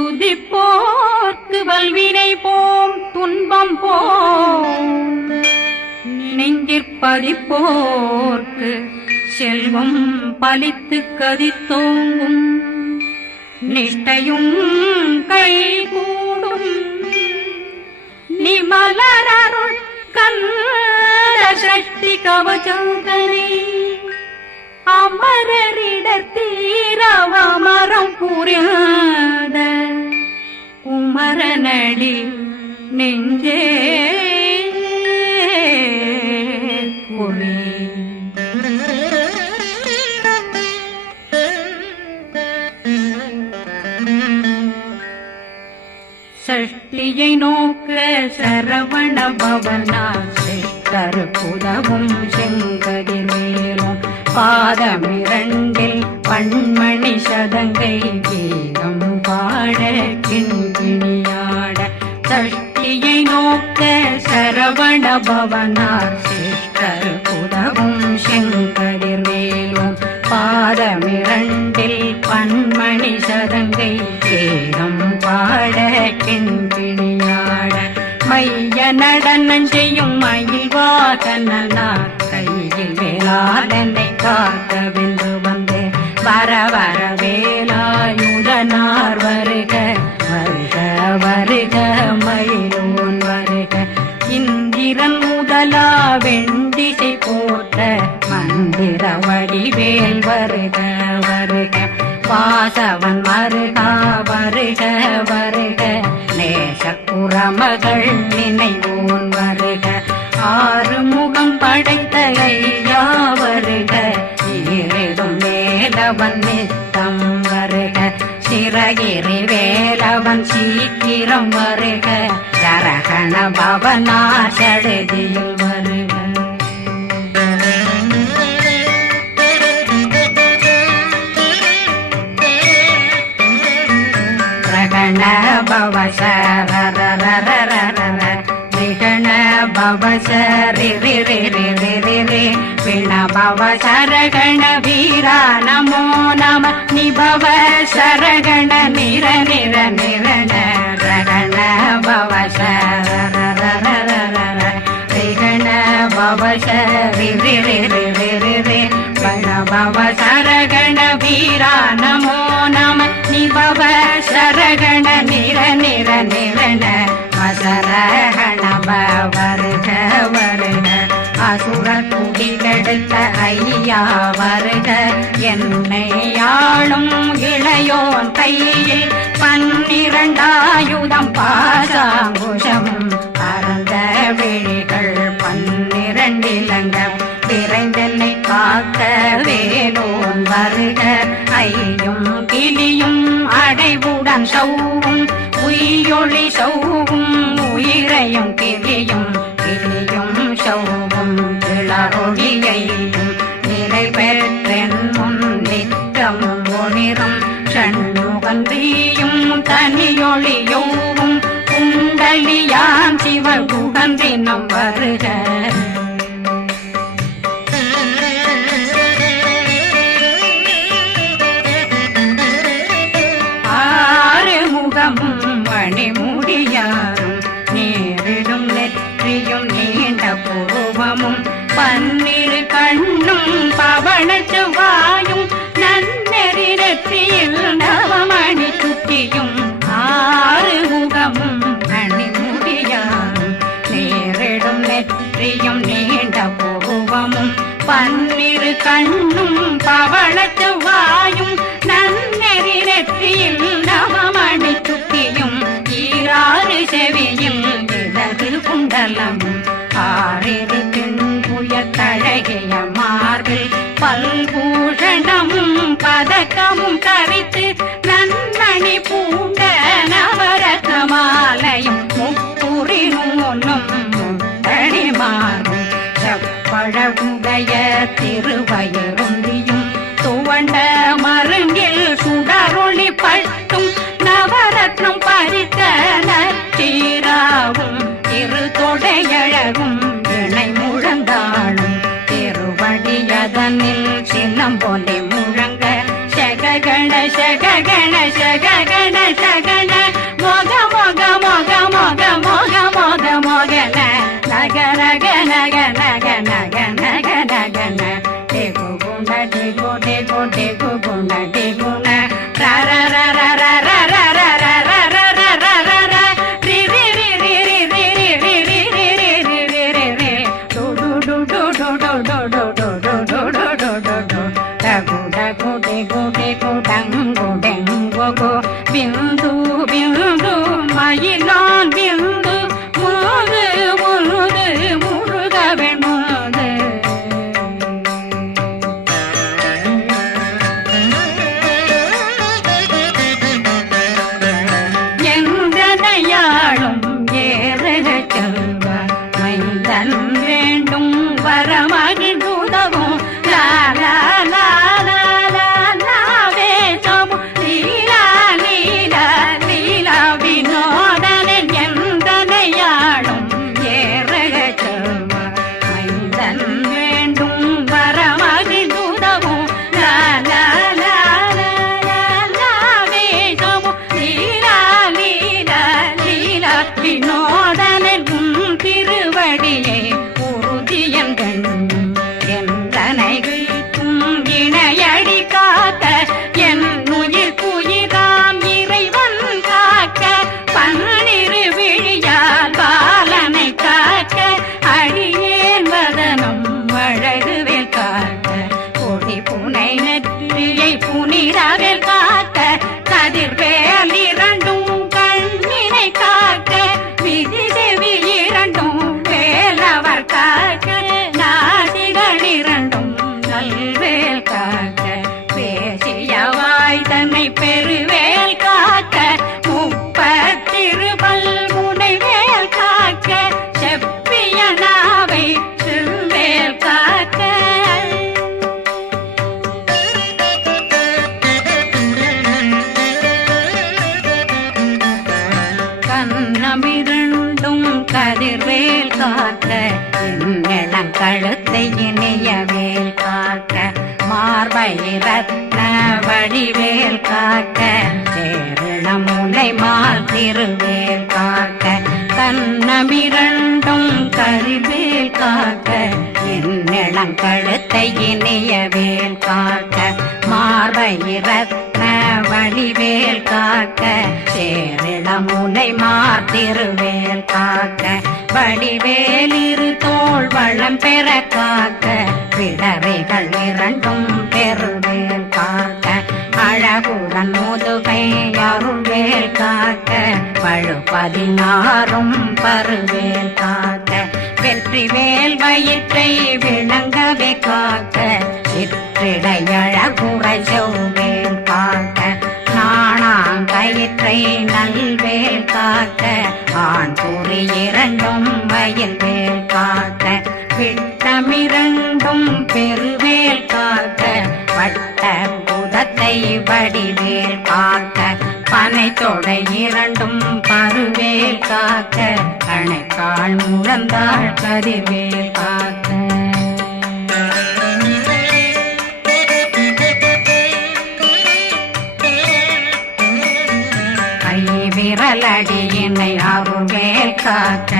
துதிப்போர்க்கு வல்வினை போம் துன்பம் போம் நெஞ்சிற்பதிப்போர்க்கு செல்வம் பலித்து கதித்தோங்கும் நிஷ்டையும் கைகூடும் நிமலரருள் கந்த சக்தி கவசந்தனை அமரரிடத்தீரவமரம் புரியாத குமரனடி நெஞ்சே பொறி சஷ்டியை நோக்க சரவண பவனா சிஷ்டர் புதவும் செங்கதிர் மேலும் பாதமிரண்டில் பண்மணி சதங்கை கீதம் பாட கிண்கிணியாட சஷ்டியை நோக்க சரவண பவனார் சிஷ்டர் புதவும் செங்கதிர் மேலும் பாதமிரண்டில் பண்மணி சதங்கை கீதம் பாட கிண்கிணியாட மைய நடனம் செய்யும் மயில் வாகனார் கையில் வேளாளனை காக்க வென்று வந்து வர வர வேலாயுதனார் வருக வருக வருக மயிலோன் வருக இந்திரன் முதலா வெண்டிசை போட்ட மந்திர வடிவேல் வருக வருக வாசவன் வருகா வருக வருக நேசக்குறமகள் நினைவோன் வருக ஆறுமுகம் படைத்த ஐயா வருக ஈரிடும் வேலவன் நித்தம் வருக சிறகிரி வேலவன் சீக்கிரம் வருக சரகண பவனா சடுதியில் வருக ரகண பவ சரரரரரரர விகண பவ சரி ரி ரி ரி ரி ரி ரி விண பவ சரகண வீரா நமோ நம நிபவ சரகண நிர நிர நிரண ரகண பவ சரரரரரர விகண பவ சரி ரி ரி ரி ரி ரி ரி விண பவ சரகண வீரா நமோ நம நிபவ சரகண நிர நிர நிரண அசரகண வருக வருக அசுர குடிகெடுத்த ஐயா வருக என்னை ஆளும் இளையோன் கையில் 12 பாசாங்குஷமும் பரந்த விழிகள் 12 இலங்கம் விரைந்தென்னை காக்க வேலோன் வருக ஐயும் கிளியும் அடைவுடன் சௌவும் உயிரொளி சௌவும் உயிரையும் கிளியும் கிளியும் சௌவும் கிளரொளியையும் நிலை பெற்றென் முன் நித்தம் ஒளிரும் சண்முகந்தியும் தனியொளியோவும் குண்டலியாம் சிவ குகந்தினம் வருக மணிமுடியாரும் நேரிடும் நெற்றியும் நீண்ட பூவமும் 12 கண்ணும் பவன செவ்வாயும் நன்னெறி நெற்றியில் நவமணி சுட்டியும் 6 முகமும் மணிமுடியாரும் நேரிடும் நெற்றியும் நீண்ட பூவமும் 12 கண்ணும் பவன செவ்வாயும் நன்னெறி நெற்றியில் நவமணி சுட்டியும் 6 செவியும் இடது குண்டலமும் 6 தின்புய தழகிய மார்பில் பல்பூஷணமும் பதக்கமும் தரித்து நன்மணி பூண்ட நவரத்ன மாலையும் முப்புரி நூலும் முத்தணி மாறும் செப்பழகுடைய திருவயருந்தியும் துவண்ட மருங்கில் சுடரொளி பட்டும் நவரத்னம் பறித்த நச்சீராவும் இரு தொடையழகும் இணை முழந்தாளும் திருவடியதனில் சின்னம் போலே முழங்க சககண சககண சககண சகண கோடே கோடே குண டே குண ர ர ர ர ர ர ர ர ர ர ர ர ர ர ர ரி ரி ரி ரி ரி ரி ரி ரி ரி ரி ரி ரி ரி ரி ரி டு டு டு டு டு டு டு டு டு டு டு டு டு டு டு டகு டகு டே கோடே கோடங்கு டெங்கு கோ பிந்து பிந்து மயிலான் பிந்து முது முது முருகவன் முது எந்தனையாளும் ஏறுக செல்வார் மைந்தன் வேண்டும் வரமகிழ்ந்துதவும் லா லா லா லா லா லாவே சமு லீலா லீலா லீலா வினோதனன் எந்தனையாளும் ஏறுக செல்வார் மைந்தன் வேண்டும் வரமகிழ்ந்துதவும் லா லா லா லா லா லாவே சமு லீலா லீலா லீலா வினோதனன் திருவடியை உறுதியம் கண்ணும் எந்தனை வீட்டும் இணையடி காக்க என் உயிர் குயிராம் இறைவன் காக்க பன்னிரு விழியால் பாலனை காக்க அடியேன் வதனம் அழகுவேல் காக்க கொடி புனை நெற்றியை புனிதவேல் காக்க கதிர்வேல் இரண்டும் கண்ணினை காக்க விதி செவி இரண்டும் வேலவர் காக்க நாசிகள் இரண்டும் நல்வேல் காக்க பேசியவாய் தன்னை பெருவேல் காக்க முப்பத்திருபல் முனைவேல் காக்க செப்பிய நாவை செவ்வேல் காக்க கண்ணமிரண்டும் கதிர்வேல் காக்க இளம் கழுத்தை இணையவேல் காக்க மார்பை ரத்ன வடிவேல் காக்க சேரணம் முனை மால் திருவேல் காக்க கண்ணமிரண்டும் கதிர்வேல் காக்க இளம் கழுத்தை இணையவேல் காக்க மார்பை ரத்ன வடிவேல் காக்க சேரிடம் முனை மார்த்திருவேல் காக்க வடிவேல் இரு தோள் வளம் பெற காக்க பிடரைகள் இரண்டும் பெருவேல் காக்க அழகுடன் முதுகை அருள்வேல் காக்க பழு 16 பருவேல் காக்க வெற்றி வேல் வயிற்றை விளங்கவே காக்க சிற்றிடையழகுறை செவ்வேல் காக்க நாணாங்கயிற்றை நல்வேல் காக்க ஆண் குறி இரண்டும் வயல்வேல் காக்க விட்டமிரண்டும் பெருவேல் காக்க வட்ட புதத்தை வடிவேல் காக்க பனை தொடை இரண்டும் பருவேல் காக்க கணைக்கால் முழந்தாள் கதிர்வேல் காக்க விரலடியினை அருள்வேல் காக்க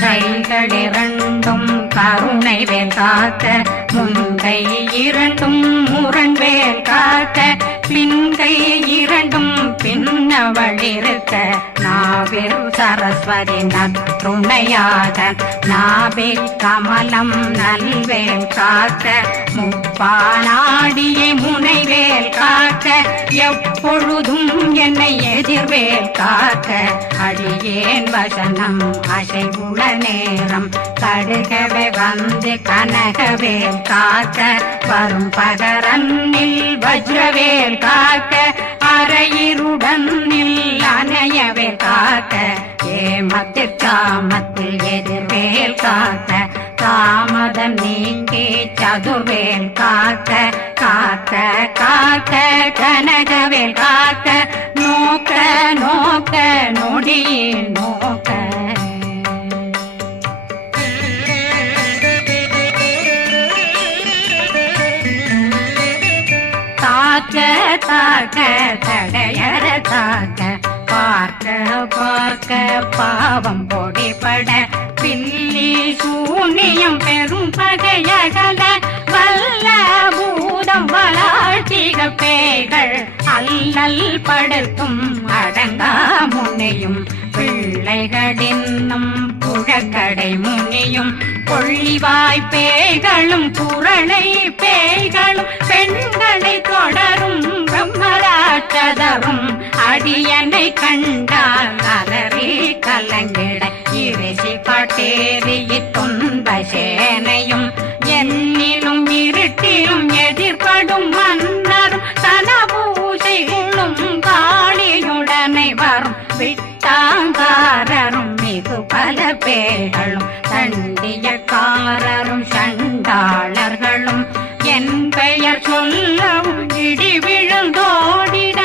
கைகள் இரண்டும் கருணை வேல் காக்க முன்கை இரண்டும் முரண்வேல் காக்க பின்கை இரண்டும் பின்னவளிருக்க நாவில் சரஸ்வதி நற்றுணையாக நாபி கமலம் நல்வேல் காக்க முப்பானாடியை முனைவேல் காக்க எப்பொழுதும் என்னை எதிர்வேல் காக்க அடியேன் வசனம் அசைவுள நேரம் கடுகவே வந்து கனகவேல் காக்க வரும் பகரன்னில் வஜ்ரவேல் காக்க அரையிருடன் அணையவேல் காக்க ஏமத்தில் காமத்தில் எதிர்வேல் காக்க தாமதம் நீக்கி சதுர்வேல் காக்க காக்க காக்க கனகவேல் காக்க நோக்க நோக்க நொடியில் நோக்க தாக்க தாக்க தடையற தாக்க பார்க்க பார்க்க பாவம் பொடிபட பில்லி சூனியம் பெரும் பகையகல வல்ல பூதம் வளா ஆட்டிக பேய்கள் அல்லல் படுத்தும் அடங்கா முனையும் பிள்ளைகளின்னும் புழக்கடை முனியும் கொள்ளிவாய் பேய்களும் குரளை பேய்களும் பெண்களை தொடரும் பிரம்மராட்சதரும் அடியனை கண்டால் அலறி கலங்கிட இரிசி காட்டேறிய துன்ப சேனையும் என்னிலும் இருட்டிலும் எதிர்படும் மன்னரும் தனபூசைகளும் காளியுடனை வரும் விட்டாங்காரரும் மிகு பல பேர்களும் தண்டியக்காரரும் சண்டாளர்களும் என் பெயர் சொல்லவும் இடி விழுந்தோடிட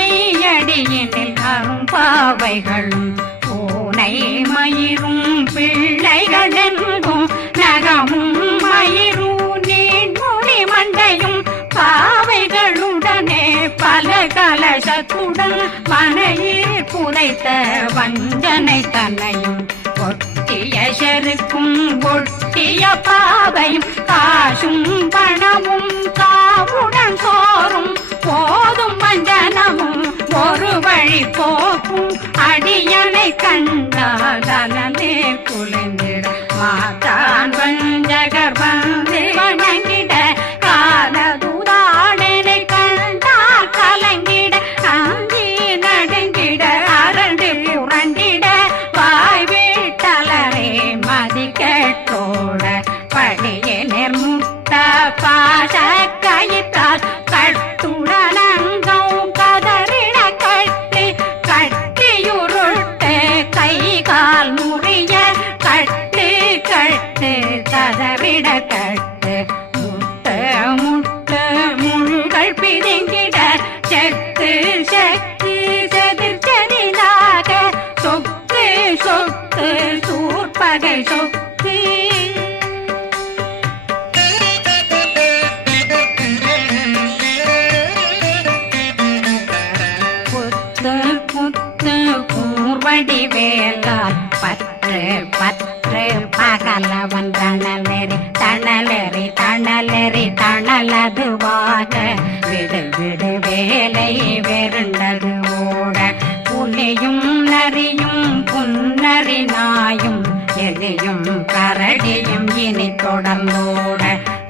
ஆனையடியினில் அரும்பாவைகளும் பூனை மயிரும் பிள்ளைகளெங்கும் நகமும் மயிரும் நீண்முடி மண்டையும் பாவைகளுடனே பல கலசத்துடன் மனையில் புதைத்த வஞ்சனை தன்னையும் ஒட்டிய செருக்கும் ஒட்டிய பாவையும் காசும் பணமும் காவுடன் சோறும் போதும் வஞ்சனமும் ஒரு வழி போக்கும் அடியனை கண்டாலே குலைந்திட மாதான் வஞ்சகர் வந்து வணங்கிட காலதுதாடனை கண்டால் கலங்கிட அஞ்சி நடுங்கிட அரண்டு புரண்டிட வாய் வீட்டலரே மதி கேட்டோட படியே நிர்முட்ட பாச கயிற்றால் கட்டுடனங்கும் கதறிட கட்டி கட்டியுருட்டு கை கால் முறிய கட்டு கட்டு கதறிட கட்டு முட்ட முட்ட முள்கள் பிதுங்கிட செக்கு செக்கு செதிர் செதிலாக சொக்கு சொக்கு சூர்பகை சொக்கு புத்து புத்து கூர்வடி வேலால் பற்று பற்று பகலவன் தணலெறி தணலெறி தணலெறி தணலதுவாக விடு விடு வேலை வெருண்டது ஓட புலியும் நரியும் புன்னரி நாயும் எலியும் கரடியும் இனி தொடர்ந்தோட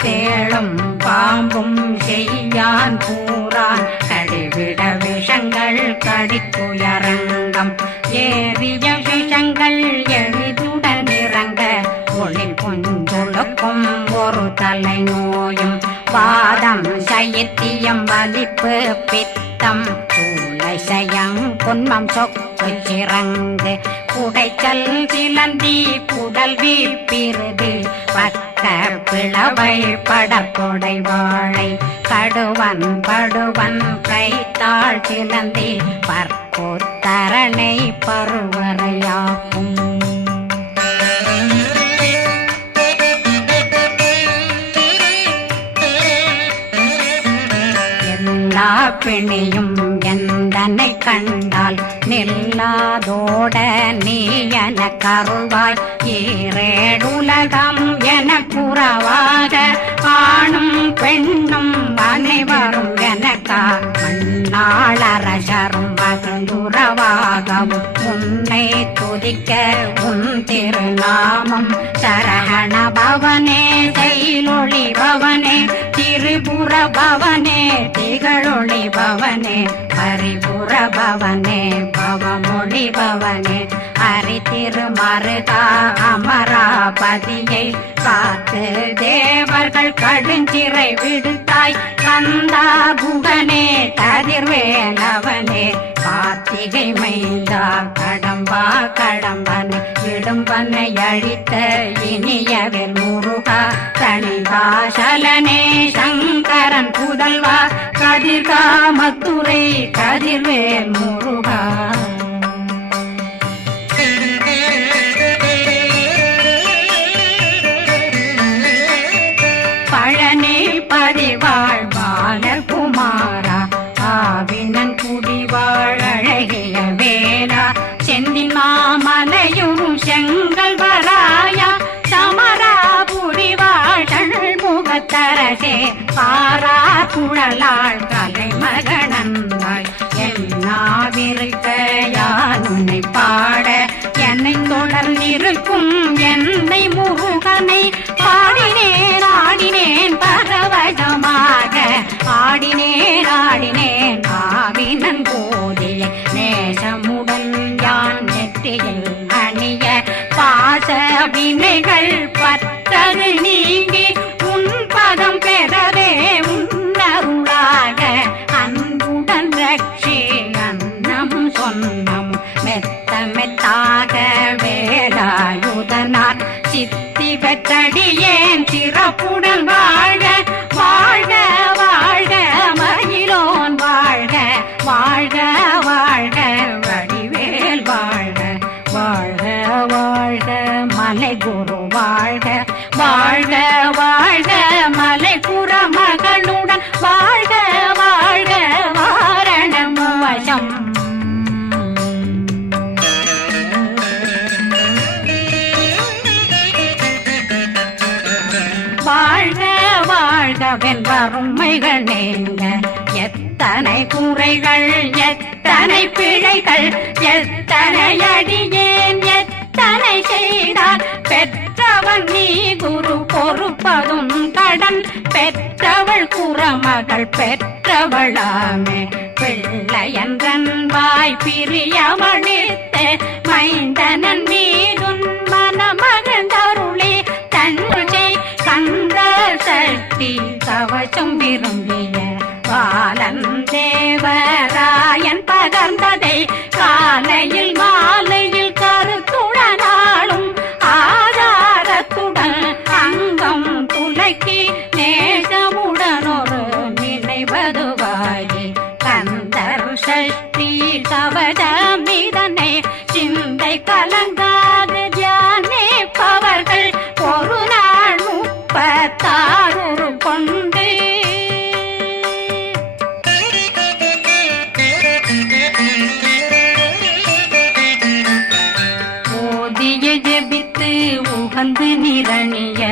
தேளும் பாம்பும் செய்யான் பூரான் கடிவிட விஷங்கள் கடித்துயரங்கம் ஏறிய விஷங்கள் எளிதுடன் இறங்க ஒளி கொஞ்சொழுக்கும் ஒரு தலை நோயும் வாதம் சைத்தியம் வலிப்பு பித்தம் சயம் பொன்மம் சொக்கு சிறங்கு குடைச்சல் சிலந்தி குடல் வீப்பிருது பக்க பிளவை படற்கொடை வாழை கடுவன் படுவன் கைத்தாள் சிலந்தி பற்போத்தரணை பருவரையாக்கும் எல்லா பிணியும் எந்தனை கண்டால் நில்லாதோட நீ என கருள்வாய் ஈரேடுலகம் என புறவாக ஆணும் பெண்ணும் அனைவரும் எனக்கா மண்ணாளரசரும் மகிழ்ந்துறவாகவும் உன்னை துதிக்க உன் திருநாமம் சரகண பவனே செயலொளி பவனே திரிபுர பவனே திகழொளி பவனே பரிபுர பவனே பவமொழி பவனே ஹரி திருமருகா அமராபதியை காத்து தேவர்கள் கடுஞ்சிறை விடுத்தாய் கந்தா குகனே கதிர்வேலவனே கார்த்திகை மைந்தா கடம்பா கடம்பனை இடும்பனை அழித்த இனியவில் முருகா தனிகாசலனே சங்கரன் புதல்வா கதிர்காமத்துரை கதிர்வேல் முருகா பழனி பதிவாழ் பாலகுமாரா ஆவினன் குடிவாழ் அழகிய வேலா செந்தின் மாமலை குழலாள் கலைமகனந்தாய் என்னாவிருக்க யான் உன்னை பாட என்னை தொடர்ந்திருக்கும் என்னை முருகனை பாடினேன் ஆடினேன் பரவசமாக ஆடினேன் ஆடினேன் ஆவினன் போதிய நேசமுடன் யான் நெற்றியில் அணிய பாச வினைகள் பற்றது நீங்கி உன் பதம் பெறவே உன்னருளாக அன்புடன் ரட்சி அன்னம் சொன்னம் மெத்த மெத்தாக வேலாயுதனார் சித்தி பெற்றடியேன் சிறப்புடன் வாழ்க வாழ்க வாழ்க மயிலோன் வாழ்க வாழ்க வாழ்க வடிவேல் வாழ்க வாழ்க வாழ்க மலை குரு வாழ்க வாழ்க வாழ்க மலை புற மகளுடன் வாழ்க வாழ்க வாரணம் வசம் வாழ்க வாழ்க வென்றருமைகள் நீங்க எத்தனை குறைகள் எத்தனை பிழைகள் எத்தனை அடியேன் எத்தனை செய்தார் பெற்றவன் நீ குரு பொறுப்பதும் கடன் பெற்றவள் குறமகள் பெற்றவளாமே பிள்ளையன்றன் வாய் பிரியமளித்து மைந்தனன் மீதுன் மனமகந்தருளே தன்னை கந்த சக்தி கவசம் விரும்பிய பாலன் தேவராயன் பகர்ந்ததை காலையில் மாலையில் கருத்துடனாலும் ஆதாரத்துடன் அங்கம் துலக்கி நேசமுடனொரு நினைவதுவாகி கந்தர் சக்தி கவசம் இதனை சிந்தை கலங்காது தியானிப்பவர்கள் ஒரு நாள் 36 கொண்டு ஓதிய ஜெபித்து உகந்து நிரணிய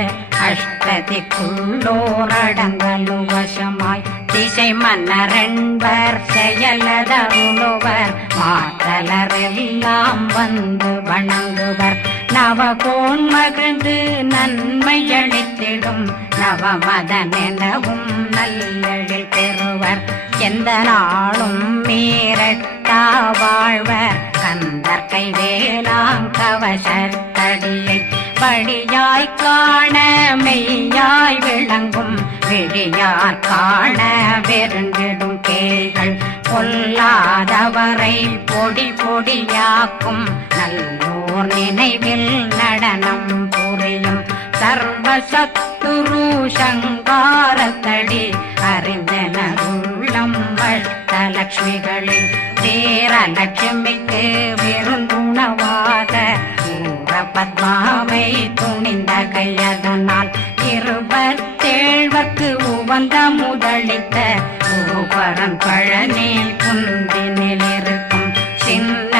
அஷ்டதிக்குள்ளோரடங்கலும் வசமாய் திசை மன்னரென்பர் செயலதருளுவர் மாற்றலரெல்லாம் வந்து வணங்குவர் நவகோன் மகிழ்ந்து நன்மையளித்திடும் நவமதனெனவும் நல்லெழில் பெறுவர் எந்த நாளும் மீறட்டா வாழ்வர் கந்தர் கைவேலாங்கவசத்தடியை படியாய் காண மெய்யாய் விளங்கும் விழியார் காண வெருண்டிடும் கேள்கள் பொல்லாதவரை பொடி பொடியாக்கும் நல்லோர் நினைவில் நடனம் புரியும் சர்வசத்துரு சங்காரத்தடி அறிந்தனருள்ளம் வட்டலட்சுமிகளில் தேரலட்சுமிக்கு விருந்துணவாத ஊர பத்மாவை துணிந்த கையதனால் 27 உவந்த முதலித்த ஊபரன் பழனி குந்தினில் இருக்கும் சின்ன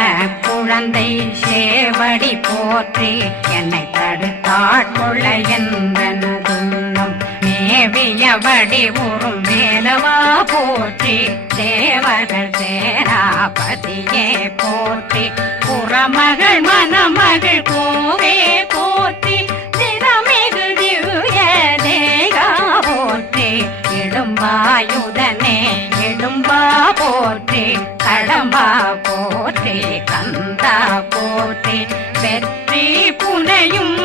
குழந்தை சேவடி போற்றி என்னை தடுத்தாட்கொள்ள என்பனதுள்ளம் மேவியபடி உறும் வேலவா போற்றி தேவர்கள் சேராபதியே போற்றி புறமகள் மணமகள் கோவே போற்றி திறமிகு திவ்ய தேகா போற்றி இடும்பாயுதனே இடும்பா போற்றி கடம்பா போற்றி கந்தா போற்றி வெற்றி புனையும்